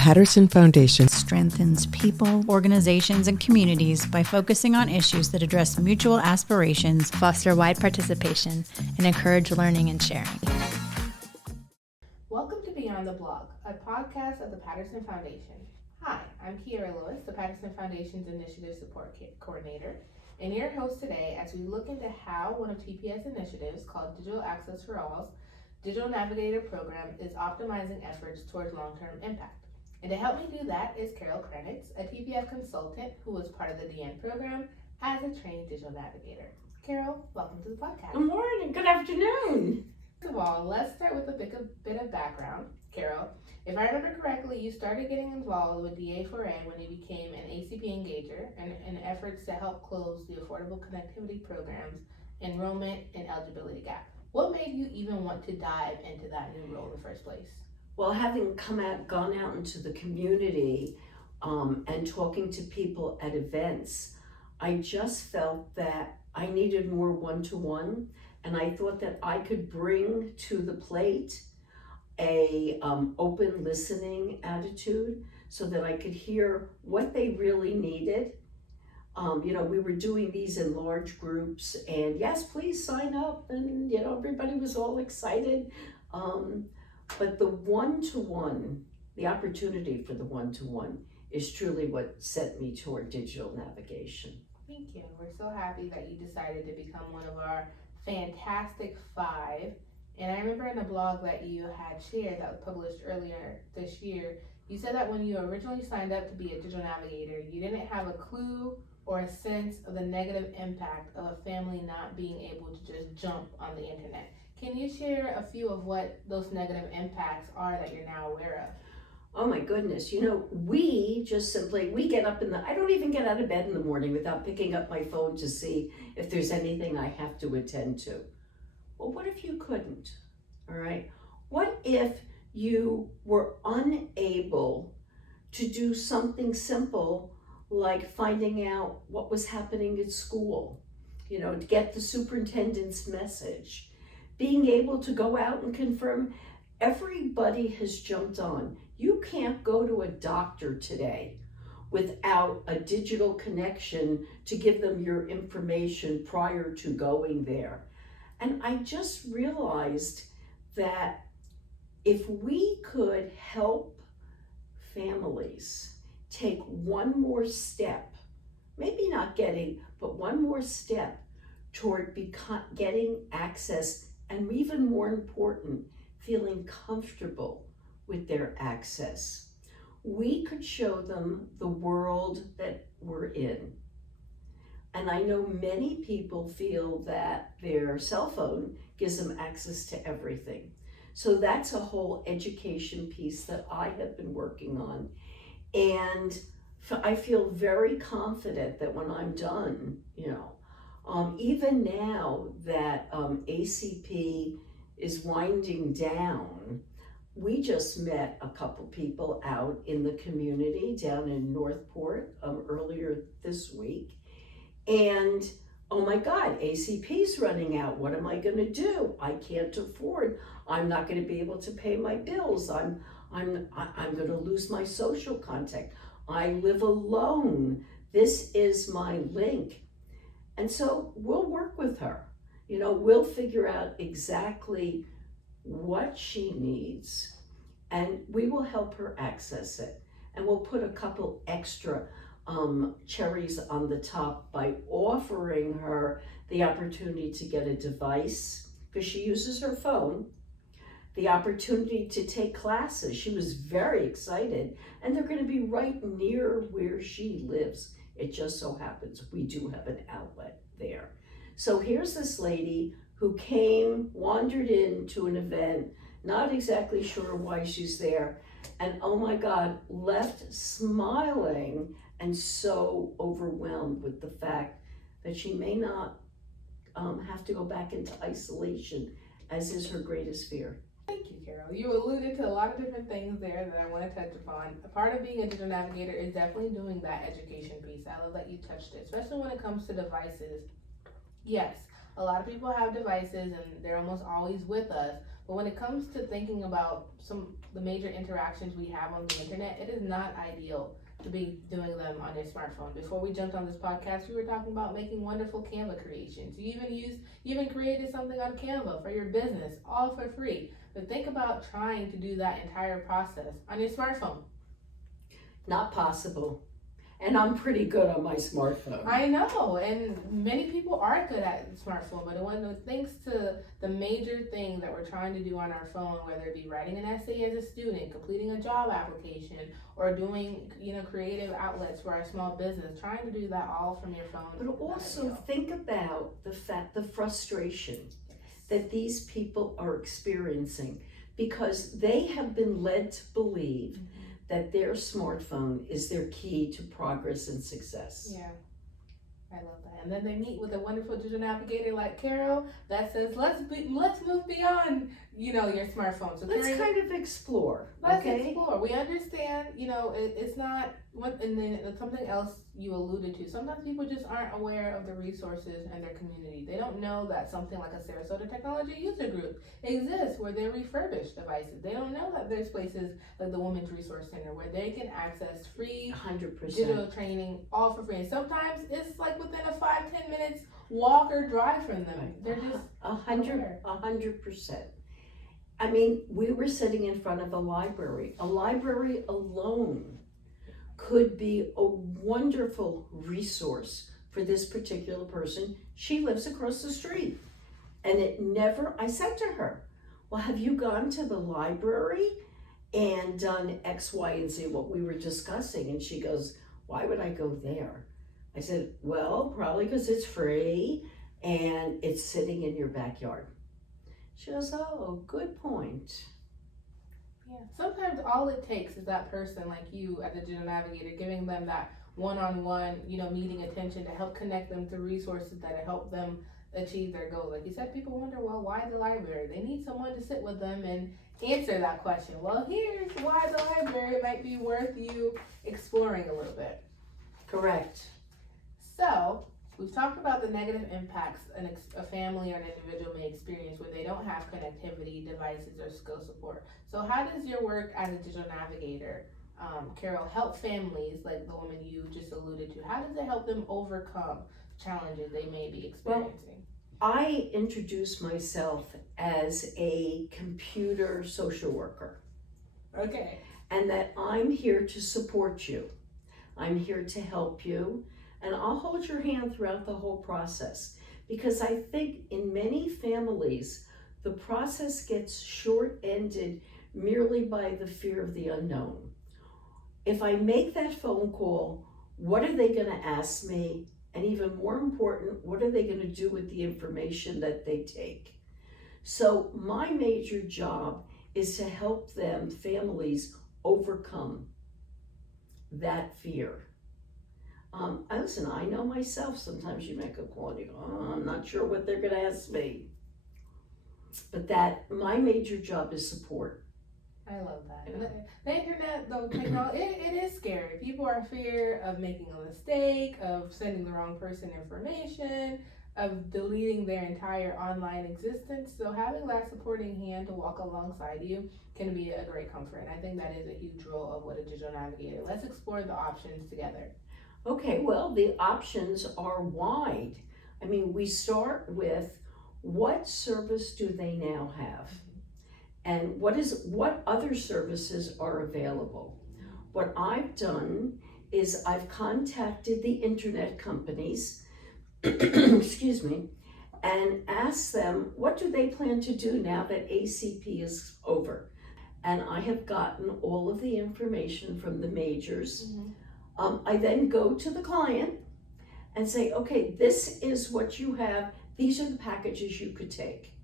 Patterson Foundation strengthens people, organizations, and communities by focusing on issues that address mutual aspirations, foster wide participation, and encourage learning and sharing. Welcome to Beyond the Blog, a podcast of the Patterson Foundation. Hi, I'm Kiarra Louis, the Patterson Foundation's Initiative Support Coordinator, and your host today as we look into how one of TPF's initiatives, called Digital Access for All's Digital Navigator program, is optimizing efforts towards long-term impact. And to help me do that is Kranitz, a TPF consultant who was part of the DN program as a trained digital navigator. Carol, welcome to the podcast. Good morning, good afternoon. First of all, let's start with a bit of background. Carol, if I remember correctly, you started getting involved with DA4A when you became an ACP engager and in efforts to help close the Affordable Connectivity Program's enrollment and eligibility gap. What made you even want to dive into that new role in the first place? Well, having gone out into the community and talking to people at events, I just felt that I needed more one-to-one, and I thought that I could bring to the plate a open listening attitude so that I could hear what they really needed. We were doing these in large groups, and yes, please sign up, and everybody was all excited. But the one-to-one, the opportunity for the one-to-one is truly what sent me toward digital navigation. Thank you. We're so happy that you decided to become one of our fantastic 5. And I remember in a blog that you had shared that was published earlier this year, you said that when you originally signed up to be a digital navigator, you didn't have a clue or a sense of the negative impact of a family not being able to just jump on the internet. Can you share a few of what those negative impacts are that you're now aware of? Oh my goodness, we get up I don't even get out of bed in the morning without picking up my phone to see if there's anything I have to attend to. Well, what if you couldn't? All right. What if you were unable to do something simple like finding out what was happening at school, to get the superintendent's message? Being able to go out and confirm. Everybody has jumped on. You can't go to a doctor today without a digital connection to give them your information prior to going there. And I just realized that if we could help families take one more step, maybe not getting, but one more step toward getting access, and even more important, feeling comfortable with their access, we could show them the world that we're in. And I know many people feel that their cell phone gives them access to everything. So that's a whole education piece that I have been working on. And I feel very confident that when I'm done, even now that ACP is winding down, we just met a couple people out in the community down in Northport earlier this week. And oh my God, ACP's running out. What am I going to do? I can't afford. I'm not going to be able to pay my bills. I'm going to lose my social contact. I live alone. This is my link. And so we'll work with her. We'll figure out exactly what she needs, and we will help her access it. And we'll put a couple extra cherries on the top by offering her the opportunity to get a device, because she uses her phone, the opportunity to take classes. She was very excited, and they're going to be right near where she lives. It just so happens we do have an outlet there. So here's this lady who wandered into an event, not exactly sure why she's there, and oh my God, left smiling and so overwhelmed with the fact that she may not have to go back into isolation, as is her greatest fear. Thank you, Carol. You alluded to a lot of different things there that I want to touch upon. A part of being a digital navigator is definitely doing that education piece. I love that you touched it, especially when it comes to devices. Yes, a lot of people have devices and they're almost always with us. But when it comes to thinking about the major interactions we have on the internet, it is not ideal to be doing them on your smartphone. Before we jumped on this podcast, we were talking about making wonderful Canva creations. You even created something on Canva for your business, all for free. But think about trying to do that entire process on your smartphone. Not possible. And I'm pretty good on my smartphone. I know, and many people are good at the smartphone, but thanks to the major things that we're trying to do on our phone, whether it be writing an essay as a student, completing a job application, or doing, creative outlets for our small business, trying to do that all from your phone. But also think about the frustration that these people are experiencing because they have been led to believe that their smartphone is their key to progress and success. Yeah, I love that. And then they meet with a wonderful digital navigator like Carol that says, let's move beyond, your smartphone. So let's kind of explore. Let's explore. We understand, it's not, and then something else you alluded to. Sometimes people just aren't aware of the resources in their community. They don't know that something like a Sarasota Technology User Group exists where they refurbish devices. They don't know that there's places like the Women's Resource Center where they can access free 100% digital training all for free. And sometimes it's like within a 5-10 minutes walk or drive from them. Right. They're just 100%. I mean, we were sitting in front of a library. A library alone could be a wonderful resource for this particular person. She lives across the street. And I said to her, well, have you gone to the library and done X, Y, and Z, what we were discussing? And she goes, why would I go there? I said, well, probably because it's free and it's sitting in your backyard. She goes, oh, good point. Yeah. Sometimes all it takes is that person like you at the Digital Navigator, giving them that one-on-one, meeting attention to help connect them to resources that help them achieve their goals. Like you said, people wonder, well, why the library? They need someone to sit with them and answer that question. Well, here's why the library might be worth you exploring a little bit. Correct. So, we've talked about the negative impacts a family or an individual may experience when they don't have connectivity, devices, or skill support. So how does your work as a digital navigator, Carol, help families like the woman you just alluded to? How does it help them overcome challenges they may be experiencing? I introduce myself as a computer social worker. Okay. And that I'm here to support you. I'm here to help you. And I'll hold your hand throughout the whole process because I think in many families, the process gets short-ended merely by the fear of the unknown. If I make that phone call, what are they going to ask me? And even more important, what are they going to do with the information that they take? So my major job is to help families overcome that fear. Listen, I know myself, sometimes you make a call and you go, oh, I'm not sure what they're going to ask me. But my major job is support. I love that. And the internet, though, technology, it is scary. People are in fear of making a mistake, of sending the wrong person information, of deleting their entire online existence. So having that supporting hand to walk alongside you can be a great comfort. And I think that is a huge role of what a digital navigator. Let's explore the options together. Okay, well, the options are wide. I mean, we start with what service do they now have? And what other services are available? What I've done is I've contacted the internet companies, excuse me, and asked them, what do they plan to do now that ACP is over? And I have gotten all of the information from the majors. I then go to the client and say, okay, this is what you have. These are the packages you could take.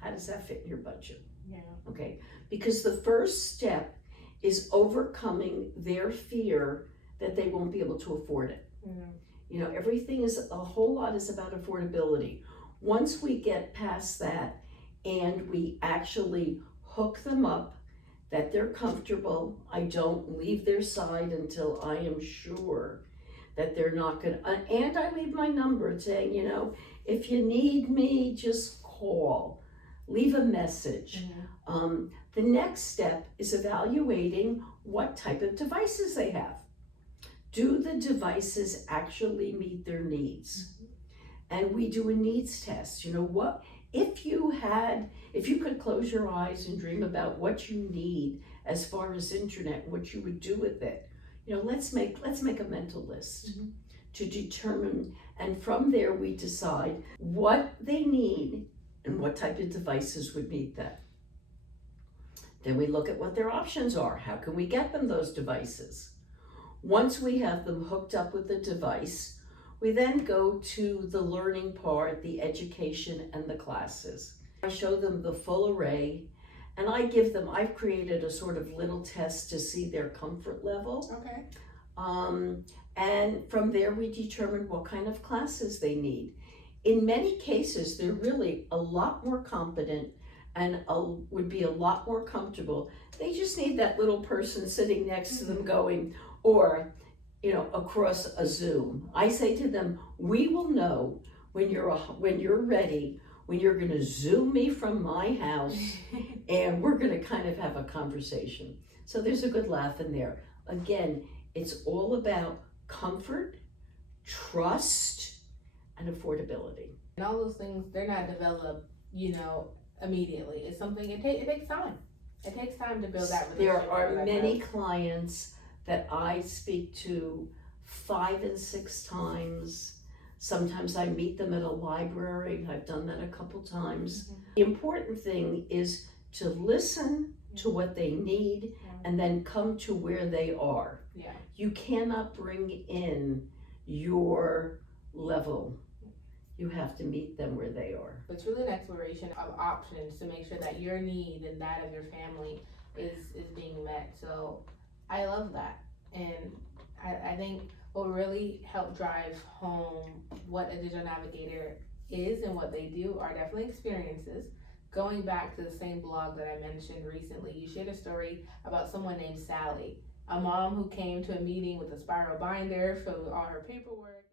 How does that fit in your budget? Yeah. Okay, because the first step is overcoming their fear that they won't be able to afford it. Mm-hmm. Everything a whole lot is about affordability. Once we get past that and we actually hook them up, that they're comfortable, I don't leave their side until I am sure that they're not gonna, and I leave my number saying, if you need me, just call, leave a message. The next step is evaluating what type of devices they have. Do the devices actually meet their needs? And we do a needs test. What if you could close your eyes and dream about what you need as far as internet, what you would do with it. Let's make a mental list to determine, and from there we decide what they need and what type of devices would meet that. Then we look at what their options are. How can we get them those devices? Once we have them hooked up with the device, we then go to the learning part, the education and the classes. I show them the full array, and I've created a sort of little test to see their comfort level. Okay. And from there we determine what kind of classes they need. In many cases, they're really a lot more competent and would be a lot more comfortable. They just need that little person sitting next to them going, or across a Zoom. I say to them, we will know when you're ready, when you're gonna Zoom me from my house and we're gonna kind of have a conversation. So there's a good laugh in there. Again, it's all about comfort, trust, and affordability. And all those things, they're not developed, immediately. It's something, it takes time. It takes time to build that relationship. There are many clients that I speak to 5 and 6 times. Sometimes I meet them at a library. I've done that a couple times. The important thing is to listen to what they need and then come to where they are. Yeah. You cannot bring in your level. You have to meet them where they are. It's really an exploration of options to make sure that your need and that of your family is being met. So I love that. And I think what really helped drive home what a digital navigator is and what they do are definitely experiences. Going back to the same blog that I mentioned recently, you shared a story about someone named Sally, a mom who came to a meeting with a spiral binder filled with all her paperwork.